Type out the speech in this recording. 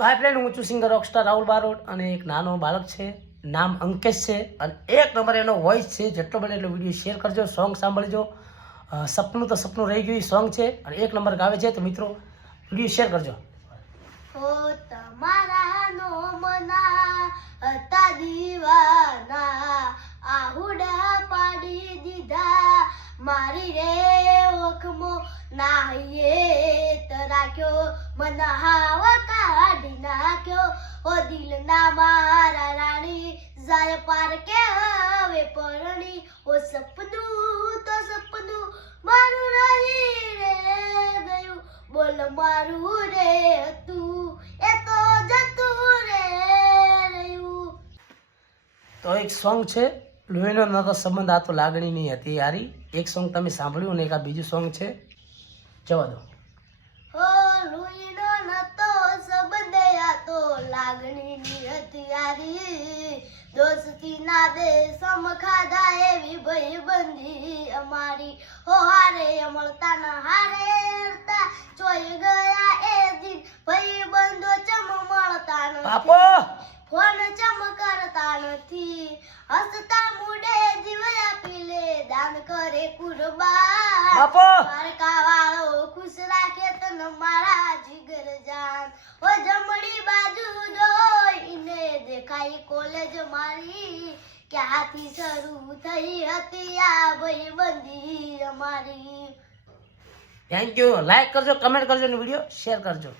તો હાય ફ્રેન્ડ, હું છું સિંગર રોકસ્ટાર રાહુલ બારોટ અને એક નાનો બાળક છે, નામ અંકેશ છે અને એક નંબર એનો વોઇસ છે. જેટલો બને એટલો વિડીયો શેર કરજો, સોંગ સાંભળજો. સપનું તો સપનું રહી ગયું સોંગ છે અને એક નંબર ગાવે છે. તો મિત્રો વિડીયો શેર કરજો. ઓ તમારા નો મના હતા દીવાના, આહુડા પાડી દીધા મારી રે ઓખમો નાહીએ તો રાખ્યો મન હાવ કાઢી નાખ્યો. ઓ દિલના મારા રાણી જાય પાર કે હવે પરણી. ઓ સપનું તો સપનું મારું રહી રે ગયું, બોલ મારું રે હતું એ તો જતું રે રહ્યું. તો એક સોંગ છે લોહીનો નતો સંબંધ, આ તો લાગણીની હતી યારી. એક સોંગ તમે સાંભળ્યું અને એક આ બીજું સોંગ છે, જવા દો. હો લોહીનો નતો સંબંધ, આ તો લાગણીની હતી યારી. દોસ્તી ના દેશમ ખાધા એવી ભાઈબંધી અમારી. હો હારે મળતા ન હારે હરતા, ચોઈ ગયા એ દિન ભાઈબંધો ચમ મળતા પાપો નથી, ફોન ચમ કરતા નથી. હસતા મુડે જીવ આપી લે, દાન કરે કુરબાન. બાપો દ્વારકા વાળો ખુશ રાખે તન મારા જીગર જાન. ઓ જમણી બાજુ જોઈને દેખાય કોલેજ મારી, ક્યાંથી શરૂ થઈ હતી આ ભાઈબંધી અમારી. Thank you. લાઈક કરજો, કમેન્ટ કરજો અને વિડીયો શેર કરજો.